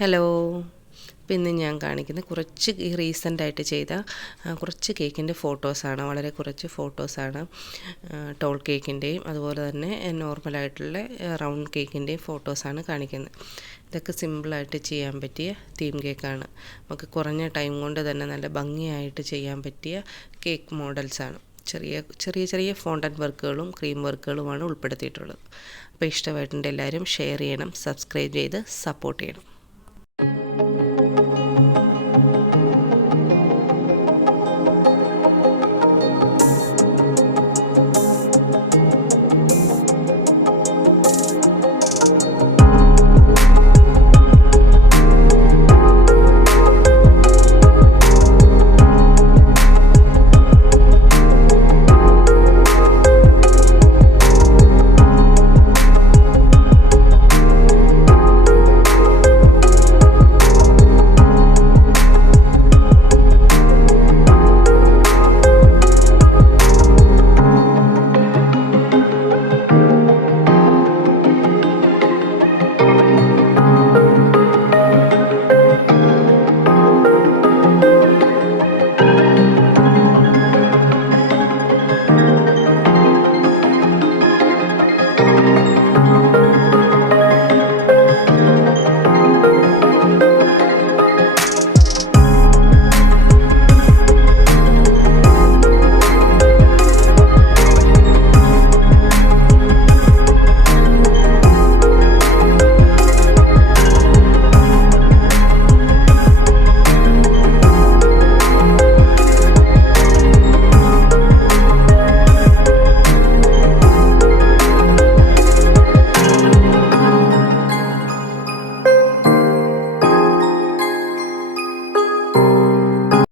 Hello. ഇപ്പം ഇന്ന് ഞാൻ കാണിക്കുന്ന കുറച്ച് റീസെൻ്റായിട്ട് ചെയ്ത കുറച്ച് കേക്കിൻ്റെ ഫോട്ടോസാണ്. വളരെ കുറച്ച് ഫോട്ടോസാണ്. ടോൾ കേക്കിൻ്റെയും അതുപോലെ തന്നെ നോർമലായിട്ടുള്ള റൗണ്ട് കേക്കിൻ്റെയും ഫോട്ടോസാണ് കാണിക്കുന്നത്. ഇതൊക്കെ സിമ്പിളായിട്ട് ചെയ്യാൻ പറ്റിയ തീം കേക്കാണ്. നമുക്ക് കുറഞ്ഞ ടൈം കൊണ്ട് തന്നെ നല്ല ഭംഗിയായിട്ട് ചെയ്യാൻ പറ്റിയ കേക്ക് മോഡൽസാണ്. ചെറിയ ഫോണ്ടൻറ്റ് വർക്കുകളും ക്രീം വർക്കുകളുമാണ് ഉൾപ്പെടുത്തിയിട്ടുള്ളത്. അപ്പോൾ ഇഷ്ടമായിട്ടുണ്ടെങ്കിൽ എല്ലാവരും ഷെയർ ചെയ്യണം, സബ്സ്ക്രൈബ് ചെയ്ത് സപ്പോർട്ട് ചെയ്യണം.